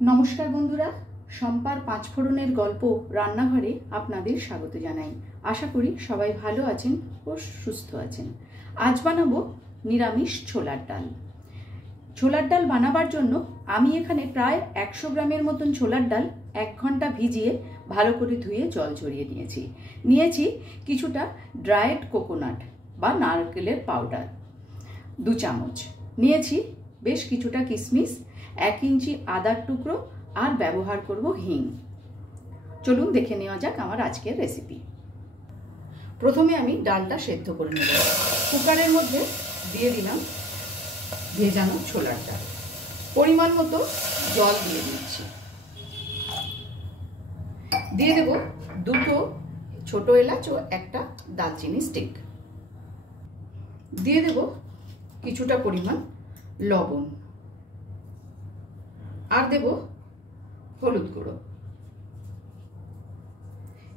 নমস্কার বন্ধুরা, শম্পার পাঁচফোড়নের গল্প রান্নাঘরে আপনাদের স্বাগত জানাই। আশা করি সবাই ভালো আছেন ও সুস্থ আছেন। আজ বানাবো নিরামিষ ছোলার ডাল। ছোলার ডাল বানাবার জন্য আমি এখানে প্রায় 100 গ্রামের মতন ছোলার ডাল 1 ঘন্টা ভিজিয়ে ভালো করে ধুয়ে জল ঝরিয়ে নিয়েছি কিছুটা ড্রায়েড কোকোনাট বা নারকেলের পাউডার 2 চামচ নিয়েছি, বেশ কিছুটা কিশমিশ, 1 ইঞ্চি আদার টুকরো আর ব্যবহার করব হিং। চলুন দেখে নেওয়া যাক আমার আজকের রেসিপি। প্রথমে আমি ডালটা সেদ্ধ করে নেব। কুকারের মধ্যে দিয়ে দিলাম ভেজানো ছোলার ডাল, পরিমাণ মতো জল দিয়ে দিচ্ছি। দিয়ে দেব 2 ছোট এলাচ ও 1টা দারচিনি স্টিক। দিয়ে দেব কিছুটা পরিমাণ লবণ আর দেব হলুদ গুঁড়ো।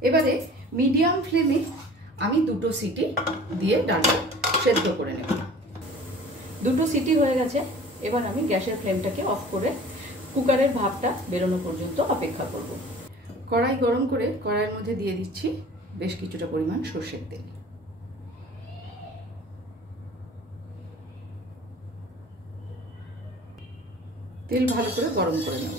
এবারে মিডিয়াম ফ্লেমে আমি 2 সিটি দিয়ে ডালটা সেদ্ধ করে নেব। 2 সিটি হয়ে গেছে। এবার আমি গ্যাসের ফ্লেমটাকে অফ করে কুকারের ভাপটা বেরোনো পর্যন্ত অপেক্ষা করব। কড়াই গরম করে কড়াইয়ের মধ্যে দিয়ে দিচ্ছি বেশ কিছুটা পরিমাণ সরষের তেল। তেল ভালো করে গরম করে নেব।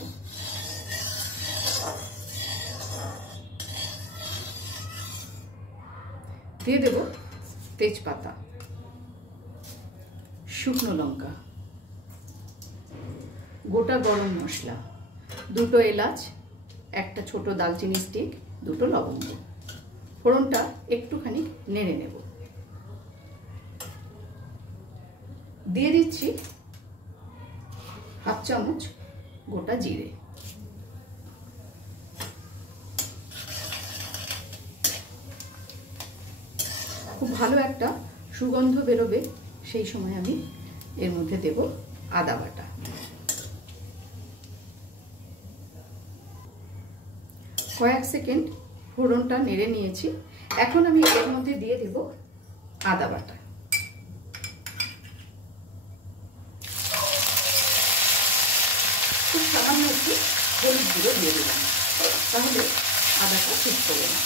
দিয়ে দেব তেজপাতা, শুকনো লঙ্কা, গোটা গরম মশলা, 2 এলাচ, 1টা ছোট দালচিনি স্টিক, 2 লবঙ্গ। ফোড়নটা একটুখানি নেড়ে নেব। দিয়ে দিচ্ছি 1/2 চামচ গোটা জিরে। খুব ভালো একটা সুগন্ধ বেরোবে, সেই সময় আমি এর মধ্যে দেব আদা বাটা। কয়েক সেকেন্ড ফোড়নটা নেড়ে নিয়েছি। এখন আমি এর মধ্যে দিয়ে দেব আদা বাটা। খুব সামান্য একটু হলুদ গুঁড়ো দিয়ে দিলাম, তাহলে আদাটা ঠিক করবে না।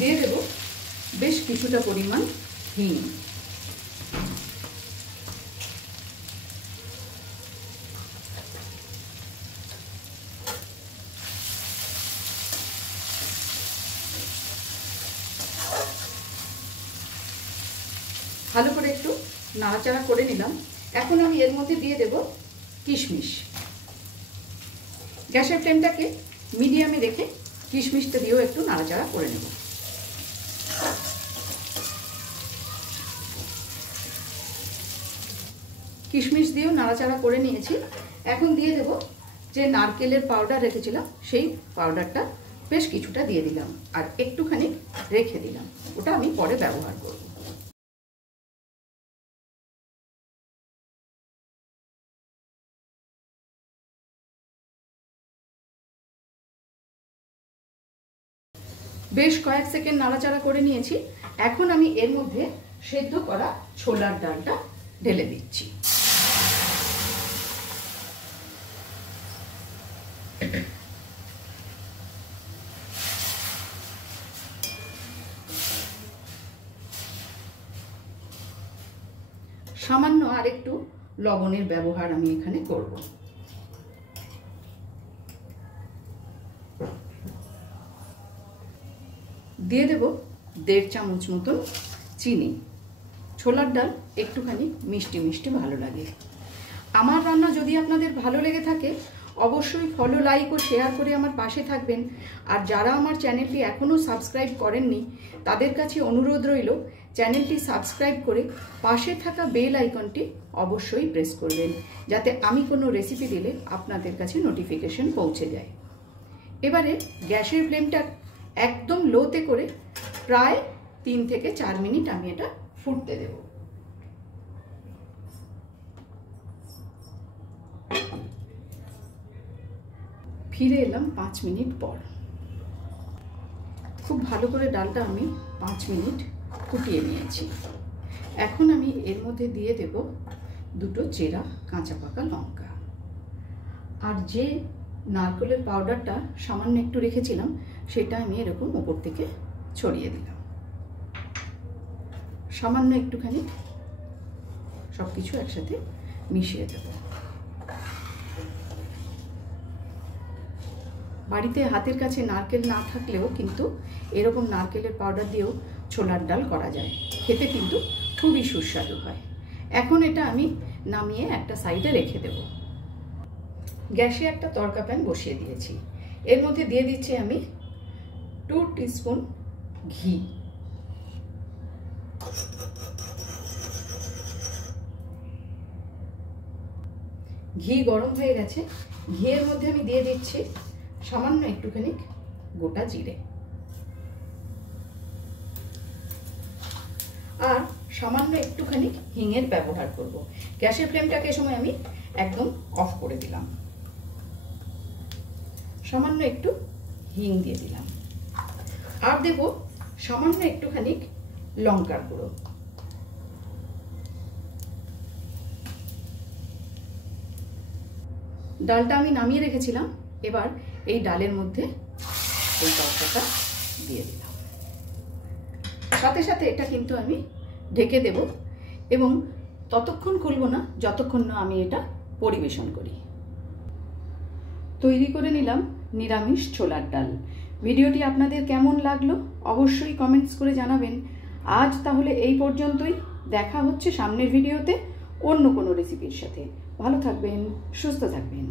দিয়ে দেব বেশ কিছুটা পরিমাণ হিং। ভালো করে একটু নাড়াচাড়া করে নিলাম। এখন আমি এর মধ্যে দিয়ে দেব কিশমিশ। গ্যাসের ফ্লেমটাকে মিডিয়ামে রেখে কিশমিশটা দিয়েও একটু নাড়াচাড়া করে নেব। কিশমিশ দিয়েও নাড়াচাড়া করে নিয়েছি। এখন দিয়ে দেব যে নারকেলের পাউডার রেখেছিলাম, সেই পাউডারটা বেশ কিছুটা দিয়ে দিলাম আর একটুখানি রেখে দিলাম, ওটা আমি পরে ব্যবহার করব। বেশ কয়েক সেকেন্ড নাড়াচাড়া করে নিয়েছি। এখন আমি এর মধ্যে সেদ্ধ করা ছোলার ডালটা ঢেলে দিচ্ছি। সামান্য আর একটু লবণের ব্যবহার আমি এখানে করব। দিয়ে দেব 1.5 চামচ মতন চিনি। ছোলার ডাল একটুখানি মিষ্টি মিষ্টি ভালো লাগে। আমার রান্না যদি আপনাদের ভালো লেগে থাকে অবশ্যই ফলো, লাইক ও শেয়ার করে আমার পাশে থাকবেন। আর যারা আমার চ্যানেলটি এখনও সাবস্ক্রাইব করেননি তাদের কাছে অনুরোধ রইল চ্যানেলটি সাবস্ক্রাইব করে পাশে থাকা বেল আইকনটি অবশ্যই প্রেস করবেন, যাতে আমি কোনো রেসিপি দিলে আপনাদের কাছে নোটিফিকেশন পৌঁছে যায়। এবারে গ্যাসের ফ্লেমটা একদম লোতে করে প্রায় 3 থেকে 4 মিনিট আমি এটা ফুটতে দেব। ফিরে এলাম 5 মিনিট পর। খুব ভালো করে ডালটা আমি 5 মিনিট ফুটিয়ে নিয়েছি। এখন আমি এর মধ্যে দিয়ে দেব 2টো চেরা কাঁচা পাকা লঙ্কা। আর যে নারকেলের পাউডারটা সামান্য একটু রেখেছিলাম সেটা আমি এরকম উপর থেকে ছড়িয়ে দিলাম। সামান্য একটুখানি সব কিছু একসাথে মিশিয়ে দেব। বাড়িতে হাতের কাছে নারকেল না থাকলেও কিন্তু এরকম নারকেলের পাউডার দিয়েও ছোলার ডাল করা যায়, খেতে কিন্তু খুবই সুস্বাদু হয়। এখন এটা আমি নামিয়ে একটা সাইডে রেখে দেব। গ্যাসে একটা তড়কা প্যান বসিয়ে দিয়েছি। এর মধ্যে দিয়ে দিচ্ছি আমি 2 টিস্পুন ঘি। ঘি গরম হয়ে গেছে। ঘিয়ের মধ্যে আমি দিয়ে দিচ্ছি সামান্য একটুখানি গোটা জিরে আর সামান্য একটুখানি হিঙের ব্যবহার করব। গ্যাসের ফ্লেমটাকে এই সময় আমি একদম অফ করে দিলাম। সামান্য একটু হিং দিয়ে দিলাম আর দেব সামান্য একটুখানি লঙ্কার গুঁড়ো। ডালটা আমি নামিয়ে রেখেছিলাম, এবার এই ডালের মধ্যে এই তরকাটা দিয়ে দিলাম। সাথে সাথে এটা কিন্তু আমি ঢেকে দেব এবং ততক্ষণ খুলব না যতক্ষণ না আমি এটা পরিবেশন করি। তৈরি করে নিলাম নিরামিষ ছোলার ডাল। ভিডিওটি আপনাদের কেমন লাগলো অবশ্যই কমেন্টস করে জানাবেন। আজ তাহলে এই পর্যন্তই। দেখা হচ্ছে সামনের ভিডিওতে অন্য কোনো রেসিপির সাথে। ভালো থাকবেন, সুস্থ থাকবেন।